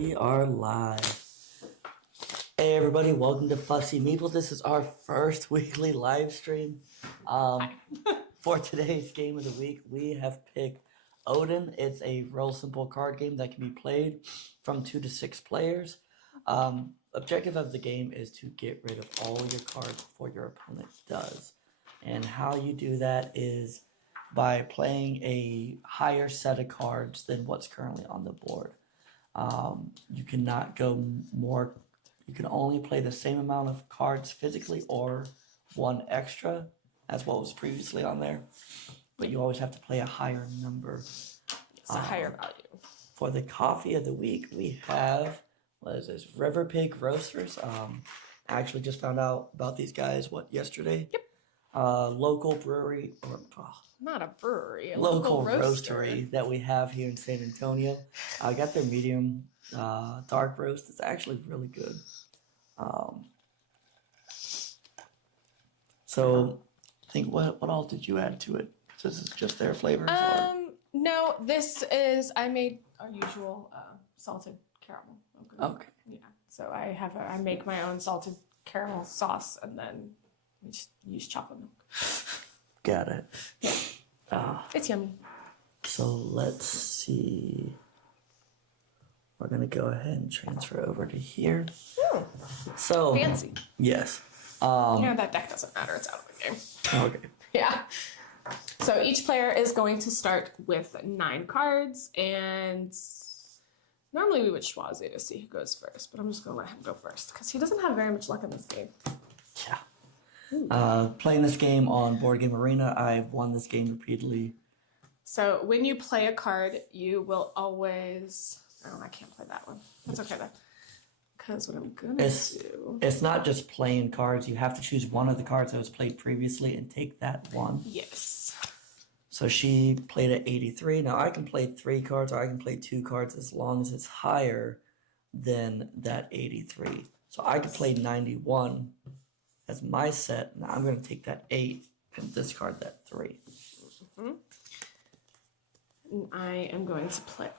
We are live. Hey everybody, welcome to Fussy Meeple. This is our first weekly live stream. For today's game of the week, we have picked Odin. It's a real simple card game that can be played from 2 to 6 players. Objective of the game is to get rid of all your cards before your opponent does. And how you do that is by playing a higher set of cards than what's currently on the board. You cannot go more. You can only play the same amount of cards physically or one extra as what was previously on there. But you always have to play a higher number. It's a higher value. For the coffee of the week, we have, what is this, River Pig Roasters. I actually just found out about these guys, yesterday? Yep. Local brewery, or not a brewery, a local roastery that we have here in San Antonio. I got their medium dark roast. It's actually really good. So I think what all did you add to it? This is just their flavors. No, this is I made our usual salted caramel. Okay. Yeah. So I make my own salted caramel sauce and then we just use chocolate milk. Got it. Yeah. It's yummy. So let's see. We're gonna go ahead and transfer over to here. Ooh, so fancy. Yes. That deck doesn't matter. It's out of the game. Okay. Yeah. So each player is going to start with 9 cards, and normally we would schwazi to see who goes first, but I'm just gonna let him go first because he doesn't have very much luck in this game. Yeah. Playing this game on Board Game Arena, I've won this game repeatedly. So when you play a card, you will always... Oh, I can't play that one. That's okay, though. Because what I'm going to do... It's not just playing cards. You have to choose one of the cards that was played previously and take that one. Yes. So she played at 83. Now I can play 3 cards or I can play 2 cards as long as it's higher than that 83. So I could play 91 as my set. Now I'm going to take that 8 and discard that 3. Mm-hmm. And I am going to play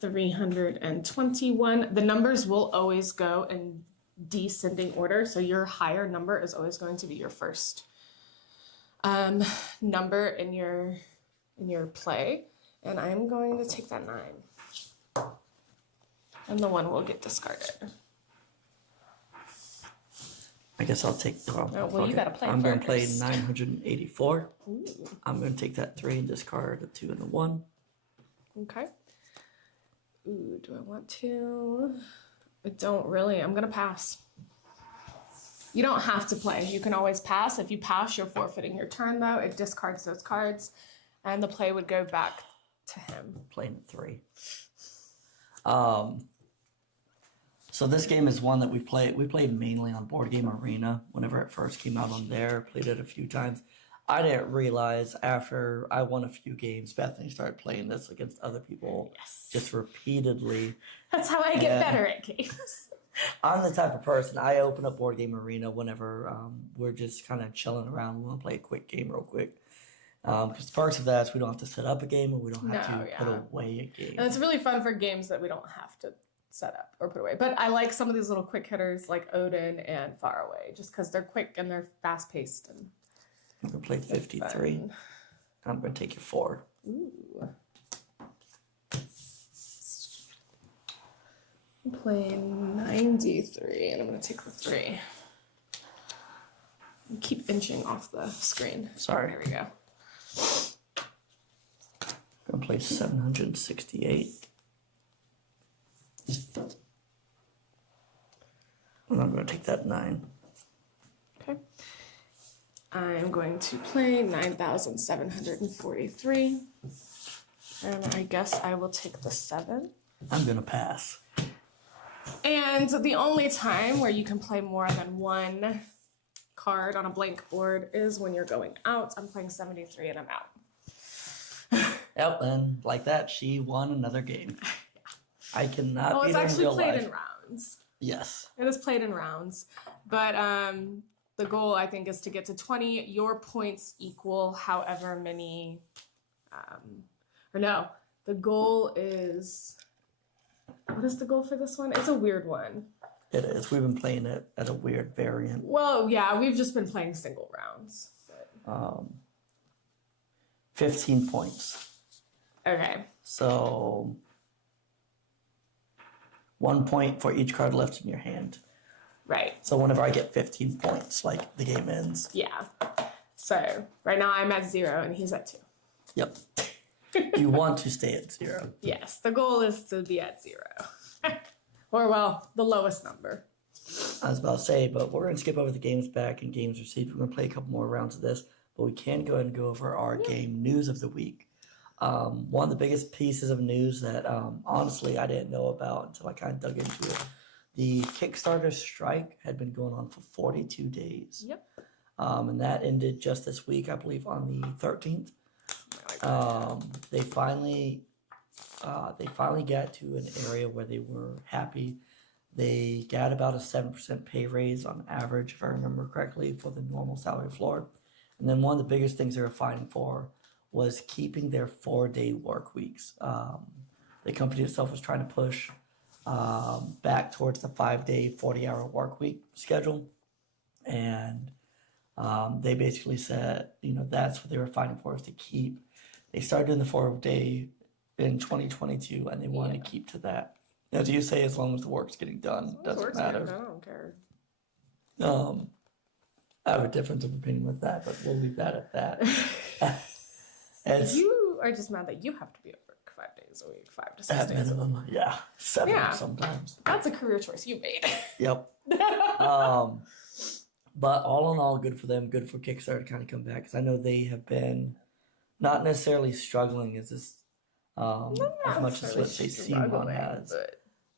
321. The numbers will always go in descending order, so your higher number is always going to be your first number in your play. And I'm going to take that 9. And the 1 will get discarded. I guess I'll take... Well, you got to play I'm going to play first. 984. Ooh. I'm going to take that 3 and discard the 2 and the 1. Okay. Ooh, do I want to? I don't really. I'm going to pass. You don't have to play. You can always pass. If you pass, you're forfeiting your turn, though. It discards those cards, and the play would go back to him. Playing 3. So this game is one that we played mainly on Board Game Arena whenever it first came out on there. Played it a few times. I didn't realize after I won a few games, Bethany started playing this against other people just repeatedly. That's how I get better at games. I'm the type of person, I open up Board Game Arena whenever we're just kind of chilling around. We want to play a quick game real quick. Because the perks of that is we don't have to set up a game and we don't have to put away a game. And it's really fun for games that we don't have to set up or put away. But I like some of these little quick hitters like Odin and Far Away just because they're quick and they're fast-paced and... I'm going to play 53. And I'm going to take your 4. Ooh. I'm playing 93, and I'm going to take the 3. I keep inching off the screen. Sorry. There we go. I'm going to play 768. And I'm going to take that 9. Okay. I'm going to play 9,743. And I guess I will take the 7. I'm going to pass. And the only time where you can play more than 1 card on a blank board is when you're going out. I'm playing 73 and I'm out. Yep, and like that, she won another game. I cannot beat her in real life. It's actually played in rounds. Yes. It is played in rounds. But the goal, I think, is to get to 20. Your points equal however many... the goal is What is the goal for this one? It's a weird one. It is. We've been playing it at a weird variant. Well, yeah, we've just been playing single rounds. But... 15 points. Okay. So 1 point for each card left in your hand. Right. So whenever I get 15 points, like, the game ends. Yeah. So right now I'm at 0 and he's at 2. Yep. You want to stay at 0. Yes, the goal is to be at 0. Or, well, the lowest number. I was about to say, but we're going to skip over the games back and games received. We're going to play a couple more rounds of this, but we can go ahead and go over our game news of the week. One of the biggest pieces of news that, honestly, I didn't know about until I kind of dug into it. The Kickstarter strike had been going on for 42 days. Yep. And that ended just this week, I believe, on the 13th. They finally got to an area where they were happy. They got about a 7% pay raise on average, if I remember correctly, for the normal salary floor. And then one of the biggest things they were fighting for was keeping their 4-day work weeks. The company itself was trying to push back towards the 5-day, 40-hour work week schedule. And they basically said, that's what they were fighting for, is to keep. They started doing the 4-day in 2022, and they wanted to keep to that. As you say, as long as the work's getting done, doesn't matter. I don't care. I have a difference of opinion with that, but we'll leave that at that. You are just mad that you have to be at work 5 days a week, 5 to 6 At days. minimum, yeah. 7 sometimes. That's a career choice you made. Yep. But all in all, good for them, good for Kickstarter to kind of come back, because I know they have been not necessarily struggling as much as, let's say, Simon has.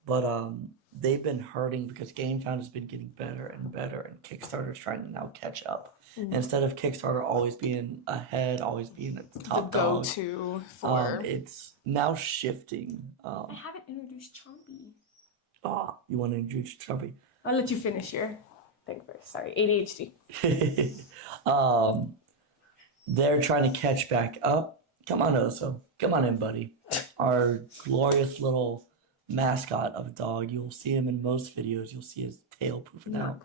But they've been hurting because GameFound has been getting better and better, and Kickstarter's trying to now catch up. Mm-hmm. Instead of Kickstarter always being ahead, always being at the top dog, go-to for... it's now shifting. I haven't introduced Chompy. Oh, you want to introduce Chompy? I'll let you finish your thing first. Sorry, ADHD. They're trying to catch back up. Come on, Oso. Come on in, buddy. Our glorious little mascot of a dog. You'll see him in most videos. You'll see his tail poofing out.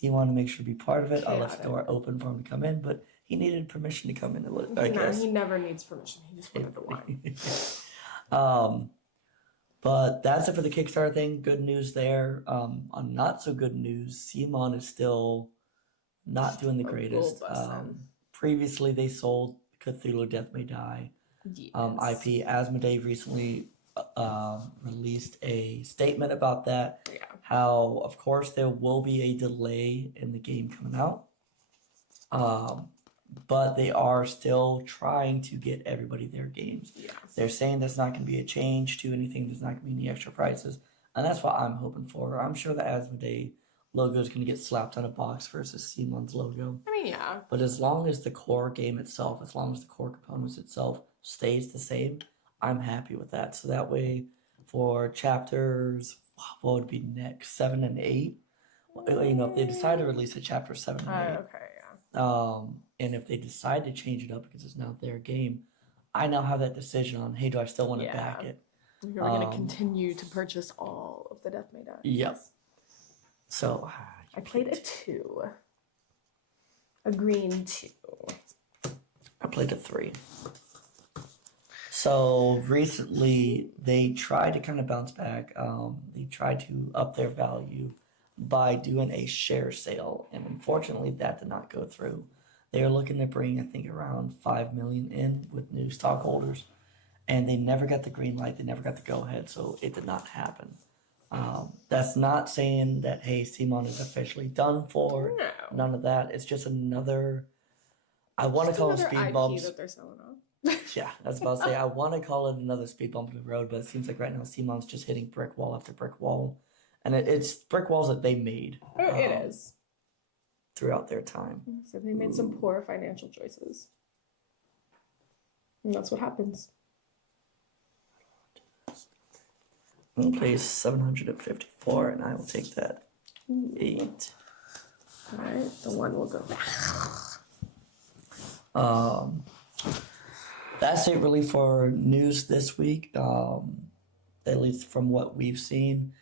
He wanted to make sure to be part of it. I left the door open for him to come in, but he needed permission to come in. I guess. He never needs permission. He just wanted the wine. But that's it for the Kickstarter thing. Good news there. On not so good news, Simon is still not doing the greatest. Previously, they sold Cthulhu Death May Die IP. Asmodee recently released a statement about that. Yeah. How, of course, there will be a delay in the game coming out. But they are still trying to get everybody their games. Yeah. They're saying there's not going to be a change to anything. There's not going to be any extra prices. And that's what I'm hoping for. I'm sure the Asmodee logo is going to get slapped on a box versus Simon's logo. I mean, yeah. But as long as the core game itself, as long as the core components itself stays the same, I'm happy with that. So that way, for chapters, what would be next? 7 and 8? If they decide to release a chapter 7 and 8. Okay, yeah. And if they decide to change it up because it's not their game, I now have that decision on, hey, do I still want to back it? You're going to continue to purchase all of the Death May Die. Yep. So I played a 2. A green 2. I played a 3. So recently they tried to kind of bounce back. They tried to up their value by doing a share sale, and unfortunately that did not go through. They were looking to bring, I think, around 5 million in with new stockholders, and they never got the green light. They never got the go ahead, so it did not happen. That's not saying that, hey, Simon is officially done for. No. None of that. It's just another. I want to call it speed IP bumps. that they're selling off. Yeah, that's about to say. I want to call it another speed bump in the road, but it seems like right now Simon's just hitting brick wall after brick wall, and it's brick walls that they made. Oh, it is. Throughout their time. So they made some poor financial choices. And that's what happens. I'm gonna play 754, and I will take that 8. Alright, the 1 will go back. That's it really for news this week. at least from what we've seen.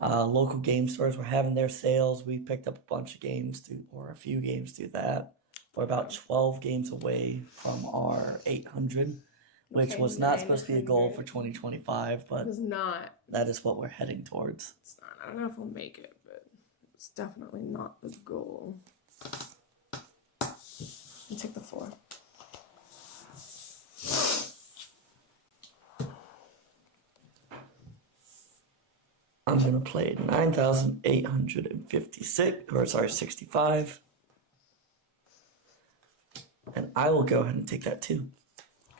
Local game stores were having their sales. We picked up a bunch of games or a few games through that. We're about 12 games away from our 800, which was not supposed to be a goal for 2025, but It was not. that is what we're heading towards. It's not. I don't know if we'll make it, but it's definitely not the goal. You take the 4. I'm going to play 65. And I will go ahead and take that too.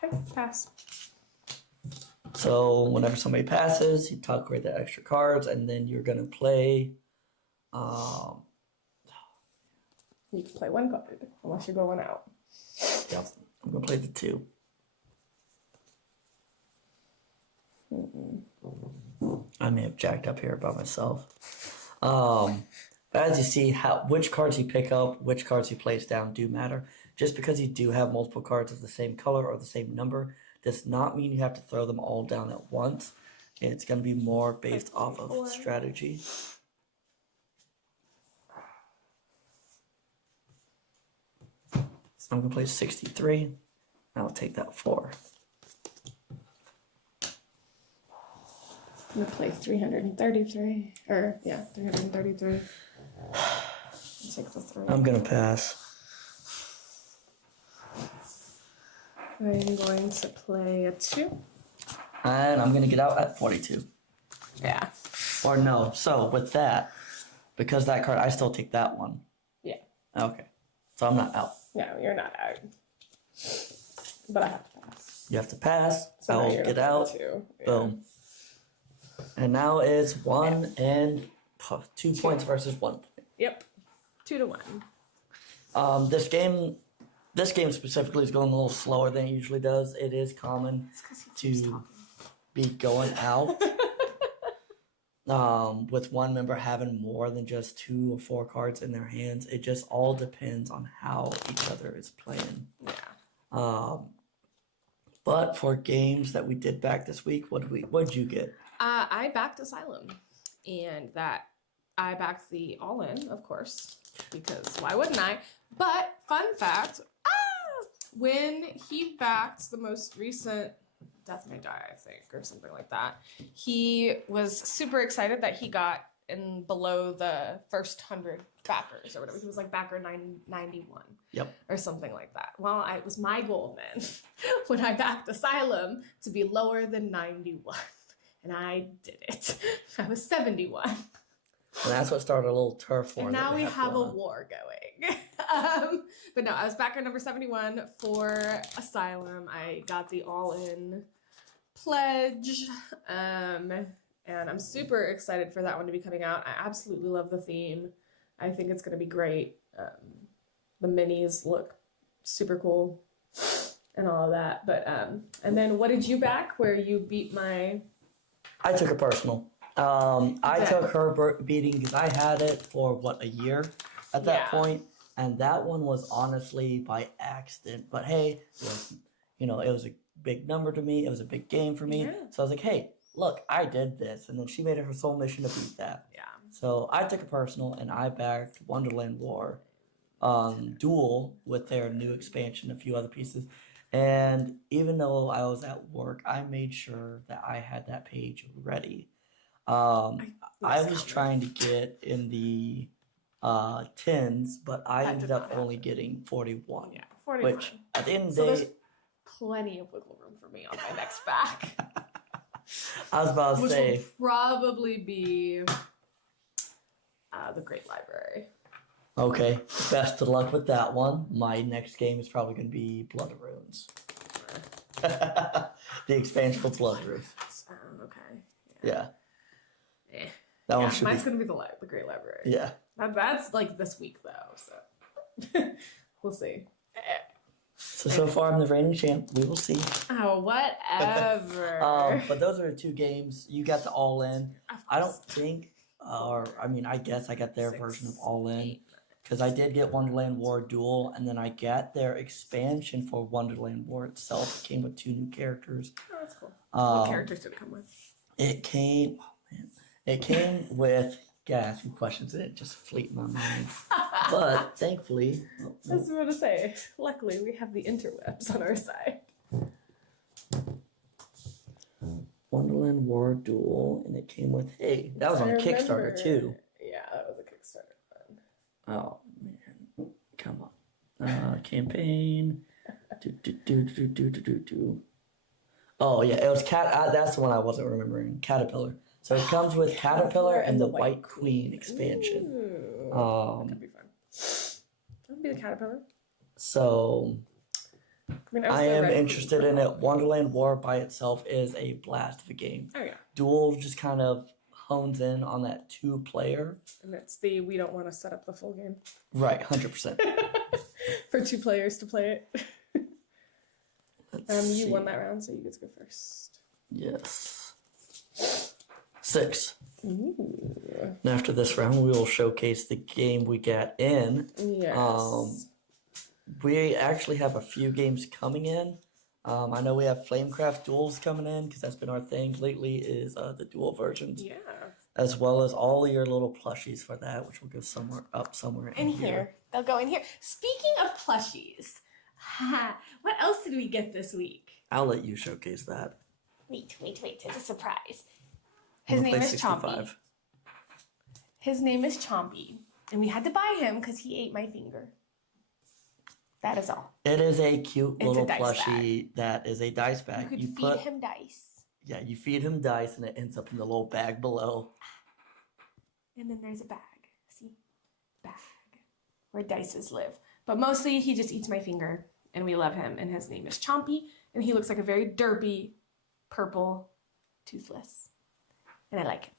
Okay, pass. So whenever somebody passes, you tuck away the extra cards, and then you're going to play. You can play 1 card, unless you're going out. Yep, I'm going to play the 2. I may have jacked up here by myself. As you see, which cards you pick up, which cards you place down do matter. Just because you do have multiple cards of the same color or the same number does not mean you have to throw them all down at once. It's going to be more based off of strategy. So I'm going to play 63. I'll take that 4. I'm going to play 333. 333. I'll take the 3. I'm going to pass. I'm going to play a 2. And I'm going to get out at 42. Yeah. Or no. So with that, because that card, I still take that one. Yeah. Okay. So I'm not out. No, you're not out. But I have to pass. You have to pass. So I now will you're get gonna out. play 2. Yeah. Boom. And now is 1 and 2 points versus 1 point. Yep. 2 to 1. This game specifically is going a little slower than it usually does. It is common to be going out. With one member having more than just 2 or 4 cards in their hands. It just all depends on how each other is playing. Yeah. But for games that we did back this week, what'd you get? I backed Asylum, and that I backed the all-in, of course, because why wouldn't I? But fun fact, when he backed the most recent Death May Die, I think, or something like that, he was super excited that he got in below the first 100 backers or whatever. He was like backer 91. Yep. Or something like that. Well, it was my goal then when I backed Asylum to be lower than 91. And I did it. I was 71. And that's what started a little turf war. And now we have a war going. But no, I was backer number 71 for Asylum. I got the all-in pledge. And I'm super excited for that one to be coming out. I absolutely love the theme. I think it's going to be great. The minis look super cool and all of that. But and then what did you back where you beat my... I took it personal. I took her beating because I had it for, a year at that point. And that one was honestly by accident. But hey, it was a big number to me. It was a big game for me. Yeah. So I was like, hey, look, I did this. And then she made it her sole mission to beat that. Yeah. So I took it personal, and I backed Wonderland War Duel with their new expansion, a few other pieces. And even though I was at work, I made sure that I had that page ready. I was trying to get in the 10s, but I ended up only getting 41. Yeah, 41. Which, at the end of the day... there's plenty of wiggle room for me on my next back. I was about to say... Which will probably be the Great Library. Okay, best of luck with that one. My next game is probably going to be Blood of Runes. The expansion for Blood of Runes. Okay. Yeah. Eh. That one should mine's be... going to be the Great Library. Yeah. That's like this week, though, so we'll see. So far I'm the reigning champ. We will see. Oh, whatever. But those are the 2 games. You got the all-in. I don't think... I guess I got their version of all-in. Because I did get Wonderland War Duel, and then I got their expansion for Wonderland War itself. It came with 2 new characters. Oh, that's cool. What characters did it come with? It came. Oh man, it came with. Asking questions and it just fleet my mind. But thankfully, I was about to say, luckily we have the interwebs on our side. Wonderland War Duel, and it came with. Hey, that was on Kickstarter too. Yeah, that was a Kickstarter one. Oh man, come on. Campaign. Do. Oh yeah, it was cat. That's the one I wasn't remembering. Caterpillar. So it comes with Caterpillar and the White Queen expansion. That could be fun. That would be the Caterpillar. So I I am interested in it. Wonderland War by itself is a blast of a game. Oh yeah. Duel just kind of hones in on that 2-player. And it's we don't want to set up the full game. Right, 100%. For 2 players to play it. You see. won that round, so you get to go first. Yes. 6. Ooh. And after this round, we will showcase the game we got in. Yes. We actually have a few games coming in. I know we have Flamecraft duels coming in because that's been our thing lately. Is the dual versions, Yeah. as well as all your little plushies for that, which will go somewhere In here. They'll go in here. Speaking of plushies, what else did we get this week? I'll let you showcase that. Wait. It's a surprise. I'm His gonna name play is 65. Chompy. His name is Chompy. And we had to buy him because he ate my finger. That is all. It is a cute It's little a dice plushie that is a dice You bag. could You feed him dice. Yeah, you feed him dice and it ends up in the little bag below. And then there's a bag. See? Bag. Where dices live. But mostly he just eats my finger. And we love him. And his name is Chompy. And he looks like a very derpy, purple, toothless. And I like him.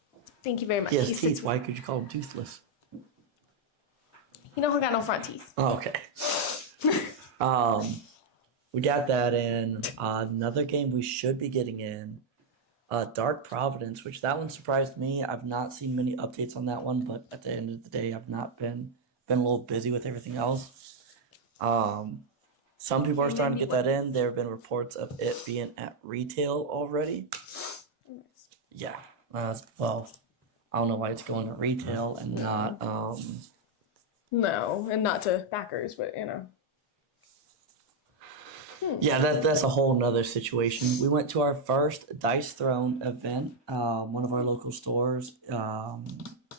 Thank you very much. He has teeth. Why could you call him toothless? You know who got no front teeth? Oh, okay. We got that in. Another game we should be getting in. Dark Providence, which that one surprised me. I've not seen many updates on that one, but at the end of the day, I've not been a little busy with everything else. Some people are starting to get that in. There have been reports of it being at retail already. Yeah. Well, I don't know why it's going to retail and not. No, and not to backers, but you know. Yeah, that's a whole nother situation. We went to our first Dice Throne event. One of our local stores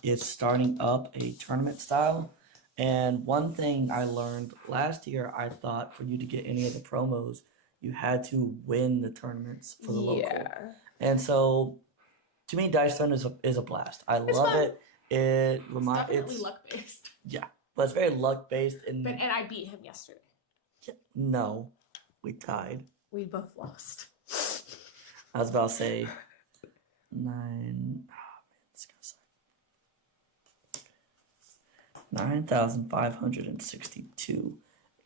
is starting up a tournament style. And one thing I learned last year, I thought for you to get any of the promos, you had to win the tournaments for the local. And so, to me, Dice Throne is a blast. I love fun. it. It's luck based. Yeah, but it's very luck based. And I beat him yesterday. No, we tied. We both lost. I was about to say 9. Oh man, it's gonna suck. 9,562.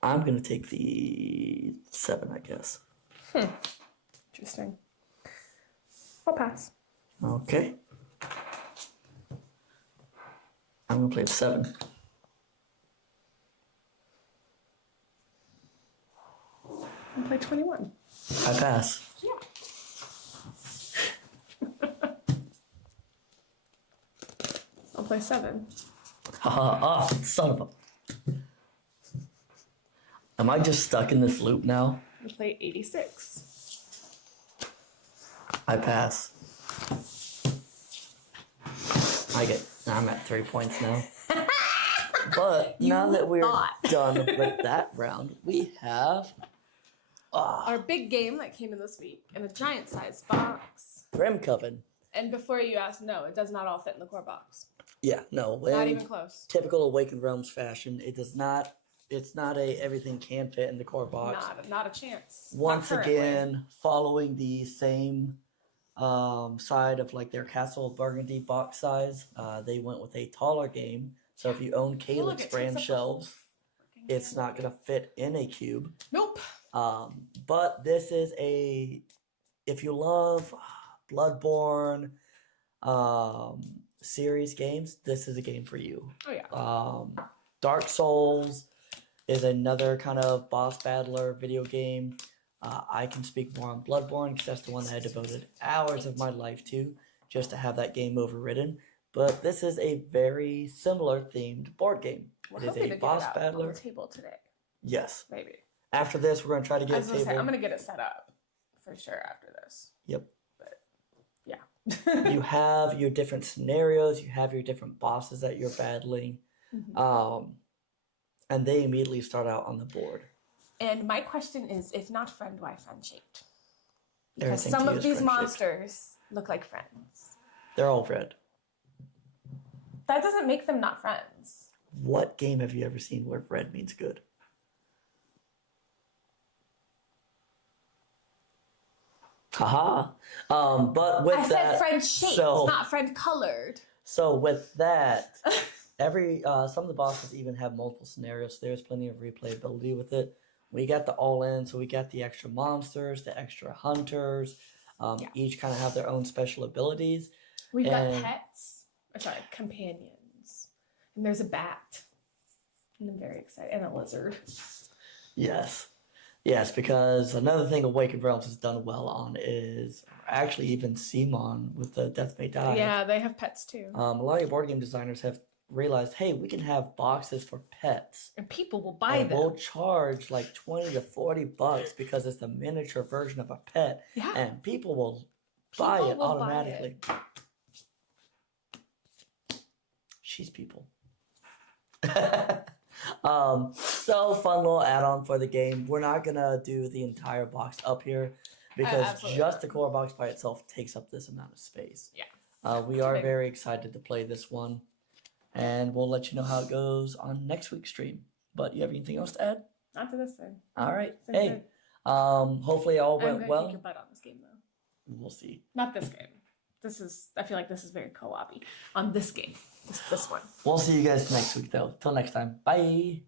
I'm gonna take the 7, I guess. Interesting. I'll pass. Okay. I'm gonna play the 7. I'll play 21. I pass. Yeah. I'll play 7. Son of a. Am I just stuck in this loop now? I'll play 86. I pass. I'm at 3 points now. But now that we're done with that round, we have our big game that came in this week in a giant sized box. Grim Coven. And before you ask, no, it does not all fit in the core box. Yeah, no. Not even close. Typical Awakened Realms fashion, it does not. It's not everything can fit in the core box. Not a chance. Once again, following the same side of like their Castle of Burgundy box size, they went with a taller game. So if you own Calyx brand shelves, it's not gonna fit in a cube. Nope. But this is if you love Bloodborne series games, this is a game for you. Oh yeah. Dark Souls is another kind of boss battler video game. I can speak more on Bloodborne because that's the one that I devoted hours of my life to just to have that game overridden. But this is a very similar themed board game. We're It is hoping a to get boss it out battler. on the table today. Yes. Maybe. After this, we're going to try to I get was a gonna table. say, I'm gonna get it set up for sure after this. Yep. But yeah. You have your different scenarios. You have your different bosses that you're battling. And they immediately start out on the board. And my question is, if not friend, why friend shaped? Because Everything some to you of is these friend-shaped. monsters look like friends. They're all red. That doesn't make them not friends. What game have you ever seen where red means good? Haha. But with I that, said friend shaped, not friend colored. So with that, some of the bosses even have multiple scenarios. So there's plenty of replayability with it. We got the all-in, so we got the extra monsters, the extra hunters. Each kind of have their own special abilities. We've got pets. Sorry, companions. And there's a bat. And I'm very excited. And a lizard. Yes. Yes, because another thing Awakened Realms has done well on is actually even Simon with the Death May Die. Yeah, they have pets too. A lot of your board game designers have realized, hey, we can have boxes for pets. And people will buy them. We'll charge like $20 to $40 because it's the miniature version of a pet. Yeah. And people will buy it automatically. She's people. So fun little add-on for the game. We're not gonna do the entire box up here because just the core box by itself takes up this amount of space. Yeah. We are very excited to play this one, and we'll let you know how it goes on next week's stream. But you have anything else to add? Not to this thing. All right. Sounds hey, good. hopefully it all I'm went gonna well. kick your butt on this game though. We'll see. Not this game. I feel like this is very co-op-y. On this game. This one. We'll see you guys next week though. Till next time. Bye.